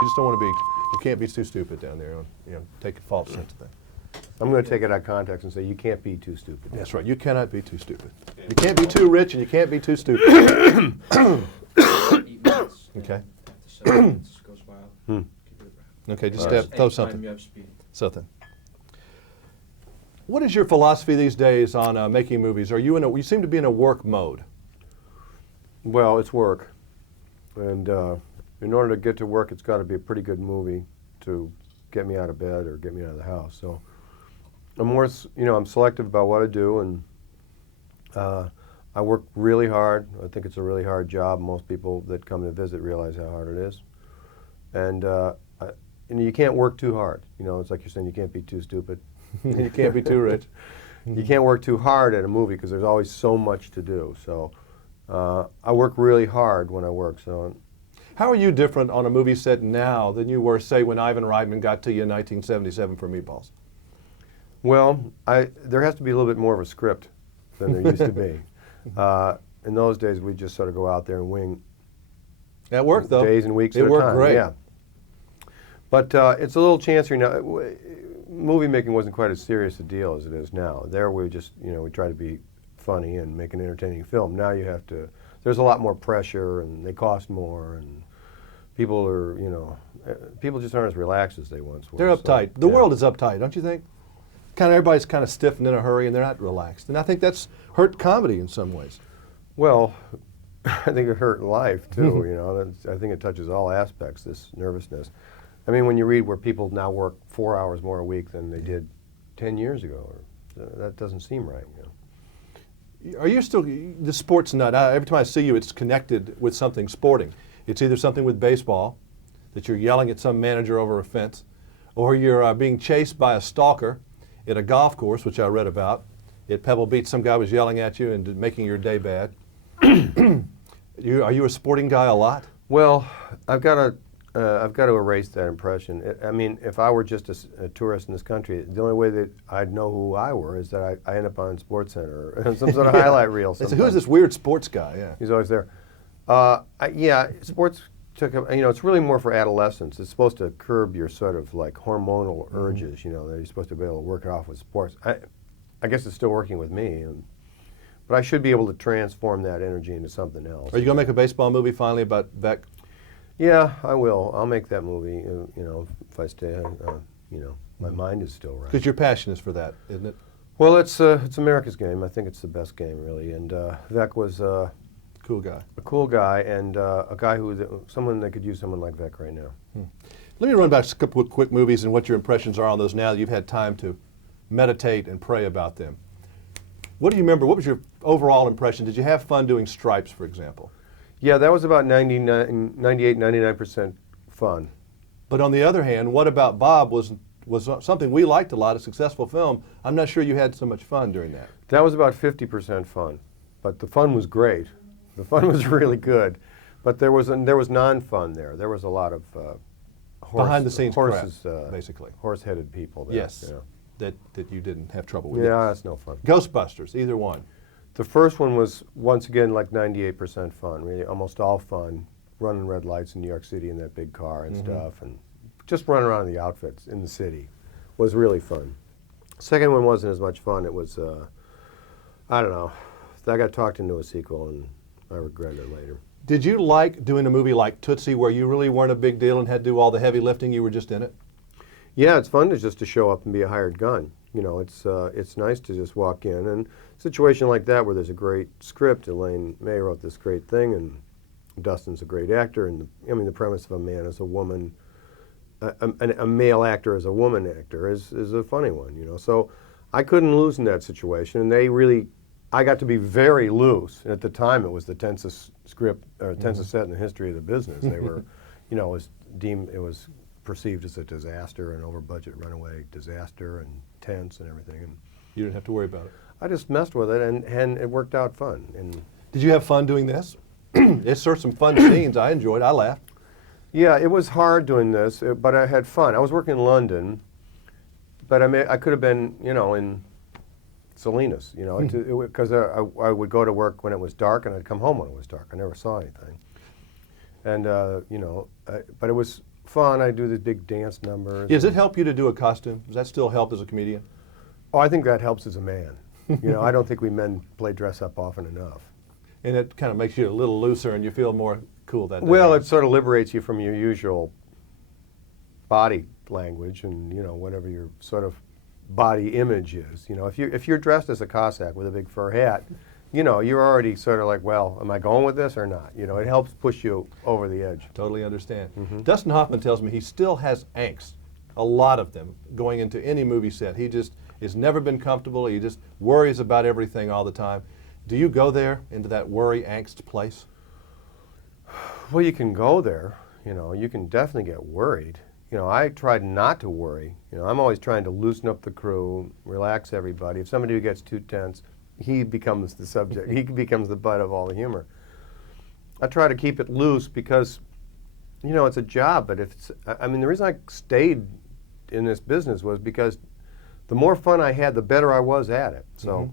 You just don't want to be, you can't be too stupid down there. Take a false sense of thing. I'm going to take it out of context and say you can't be too stupid. That's right. You cannot be too stupid. You can't be too rich and you can't be too stupid. Okay. Okay, just throw something. Something. What is your philosophy these days on making movies? You seem to be in a work mode. Well, it's work. And in order to get to work, it's got to be a pretty good movie to get me out of bed or get me out of the house. So I'm more, I'm selective about what I do, and I work really hard. I think it's a really hard job. Most people that come to visit realize how hard it is. And you can't work too hard. It's like you're saying, you can't be too stupid. You can't be too rich. You can't work too hard at a movie because there's always so much to do. So I work really hard when I work. So. How are you different on a movie set now than you were, say, when Ivan Reitman got to you in 1977 for Meatballs? Well, there has to be a little bit more of a script than there used to be. In those days, we just sort of go out there and wing. That worked, though. Days and weeks at a time. It worked great. Yeah. But it's a little chancer now. Movie making wasn't quite as serious a deal as it is now. There we just, we try to be funny and make an entertaining film. Now you have to, there's a lot more pressure and they cost more and people are, people just aren't as relaxed as they once were. They're uptight. The world is uptight, don't you think? Everybody's kind of stiff and in a hurry and they're not relaxed. And I think that's hurt comedy in some ways. Well, I think it hurt life too, I think it touches all aspects, this nervousness. I mean, when you read where people now work 4 hours more a week than they did 10 years ago, that doesn't seem right. Are you still the sports nut? Every time I see you, it's connected with something sporting. It's either something with baseball, that you're yelling at some manager over a fence, or you're being chased by a stalker at a golf course, which I read about. At Pebble Beach, some guy was yelling at you and making your day bad. Are you a sporting guy a lot? Well, I've got to erase that impression. I mean, if I were just a tourist in this country, the only way that I'd know who I were is that I end up on SportsCenter or some sort of highlight reel. Who's this weird sports guy? Yeah, he's always there. Yeah, sports took. It's really more for adolescents. It's supposed to curb your sort of like hormonal urges. That you're supposed to be able to work it off with sports. I guess it's still working with me, but I should be able to transform that energy into something else. Are you going to make a baseball movie finally about Beck? Yeah, I will. I'll make that movie, if I stay, my mind is still right. Because your passion is for that, isn't it? Well, it's America's game. I think it's the best game, really. And Vec was cool guy. A cool guy, and a guy someone that could use someone like Vec right now. Let me run back a couple of quick movies and what your impressions are on those now that you've had time to meditate and pray about them. What do you remember? What was your overall impression? Did you have fun doing Stripes, for example? Yeah, that was about 99% fun. But on the other hand, What About Bob was something we liked a lot, a successful film. I'm not sure you had so much fun during that. That was about 50% fun, but the fun was great. The fun was really good, but there was non-fun there. There was a lot of behind-the-scenes horses, crap, basically. Horse-headed people there. Yes, that you didn't have trouble with. Yeah, that's no fun. Ghostbusters, either one. The first one was, once again, like 98% fun, really almost all fun, running red lights in New York City in that big car and stuff, and just running around in the outfits in the city was really fun. Second one wasn't as much fun. It was, I don't know, I got talked into a sequel and I regretted it later. Did you like doing a movie like Tootsie where you really weren't a big deal and had to do all the heavy lifting, you were just in it? Yeah, it's fun to show up and be a hired gun. It's nice to just walk in, and a situation like that where there's a great script, Elaine May wrote this great thing, and Dustin's a great actor, and the premise of a man as a woman, a male actor as a woman actor is a funny one, So I couldn't lose in that situation, and I got to be very loose. And at the time, it was the tensest script, or tensest set in the history of the business. They were, it was perceived as a disaster, an over-budget runaway disaster, and tense and everything. And you didn't have to worry about it. I just messed with it, and it worked out fun. And did you have fun doing this? It's sort of some fun scenes. I enjoyed. I laughed. Yeah, it was hard doing this, but I had fun. I was working in London, but I could have been, in Salinas, because I would go to work when it was dark, and I'd come home when it was dark. I never saw anything. And but it was fun. I do these big dance numbers. Does it help you to do a costume? Does that still help as a comedian? Oh, I think that helps as a man. I don't think we men play dress up often enough. And it kind of makes you a little looser and you feel more cool that day. Well, it sort of liberates you from your usual body language and, whatever your sort of body image is. If you're dressed as a Cossack with a big fur hat, you're already sort of like, well, am I going with this or not? It helps push you over the edge. Totally understand. Dustin Hoffman tells me he still has angst, a lot of them, going into any movie set. He just has never been comfortable. He just worries about everything all the time. Do you go there, into that worry, angst place? Well, you can go there. You can definitely get worried. I tried not to worry. I'm always trying to loosen up the crew, relax everybody. If somebody gets too tense, he becomes the subject. He becomes the butt of all the humor. I try to keep it loose because, it's a job. But the reason I stayed in this business was because the more fun I had, the better I was at it. So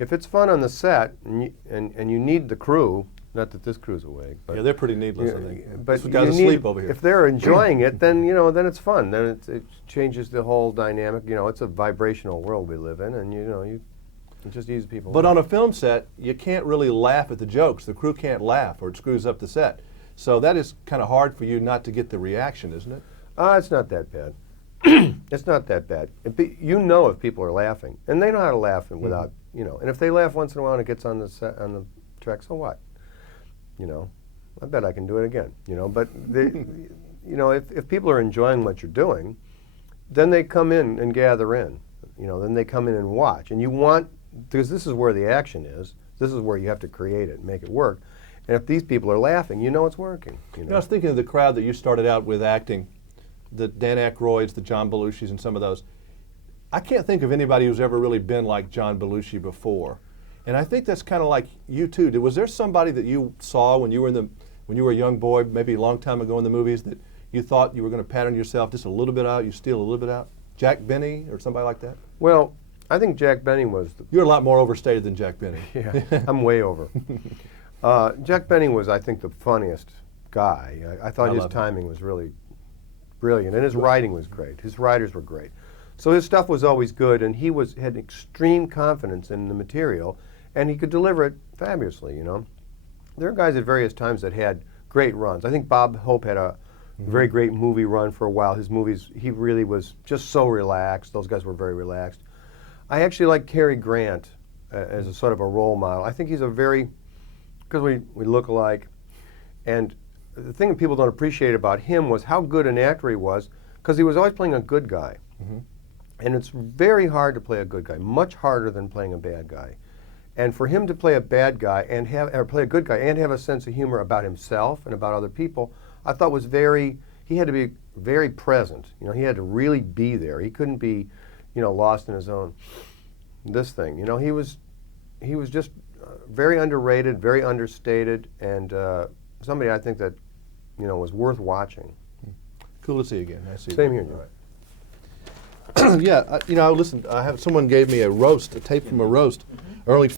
if it's fun on the set and you need the crew, not that this crew's awake. But yeah, they're pretty needless, I think. But we got to sleep over here. If they're enjoying it, then then it's fun. Then it changes the whole dynamic. It's a vibrational world we live in, and you just use people. But on a film set, you can't really laugh at the jokes. The crew can't laugh, or it screws up the set. So that is kind of hard for you not to get the reaction, isn't it? It's not that bad. It's not that bad. If people are laughing, and they know how to laugh without, and if they laugh once in a while and it gets on the set, on the track, so what? I bet I can do it again. But if people are enjoying what you're doing, then they come in and gather in. Then they come in and watch, and you want, because this is where the action is. This is where you have to create it, and make it work. And if these people are laughing, it's working. I was thinking of the crowd that you started out with acting, the Dan Aykroyds, the John Belushis, and some of those. I can't think of anybody who's ever really been like John Belushi before. And I think that's kind of like you too. Was there somebody that you saw when you were a young boy, maybe a long time ago in the movies, that you thought you were going to pattern yourself just a little bit out, you steal a little bit out? Jack Benny or somebody like that? Well, I think Jack Benny was You're a lot more overstated than Jack Benny. Yeah, I'm way over. Jack Benny was, I think, the funniest guy. I thought his timing was really brilliant, and his writing was great. His writers were great. So his stuff was always good, and he had extreme confidence in the material, and he could deliver it fabulously, There are guys at various times that had great runs. I think Bob Hope had a very great movie run for a while. His movies, he really was just so relaxed. Those guys were very relaxed. I actually like Cary Grant as a sort of a role model. I think he's because we look alike, and the thing that people don't appreciate about him was how good an actor he was, because he was always playing a good guy. And it's very hard to play a good guy, much harder than playing a bad guy. And for him to play a bad guy or play a good guy and have a sense of humor about himself and about other people, I thought he had to be very present. He had to really be there. He couldn't be, lost in his own, this thing. He was just very underrated, very understated, and somebody I think that, was worth watching. Cool to see you again. Nice to see you. Same here, Jim. Yeah, listen, someone gave me a tape from a roast early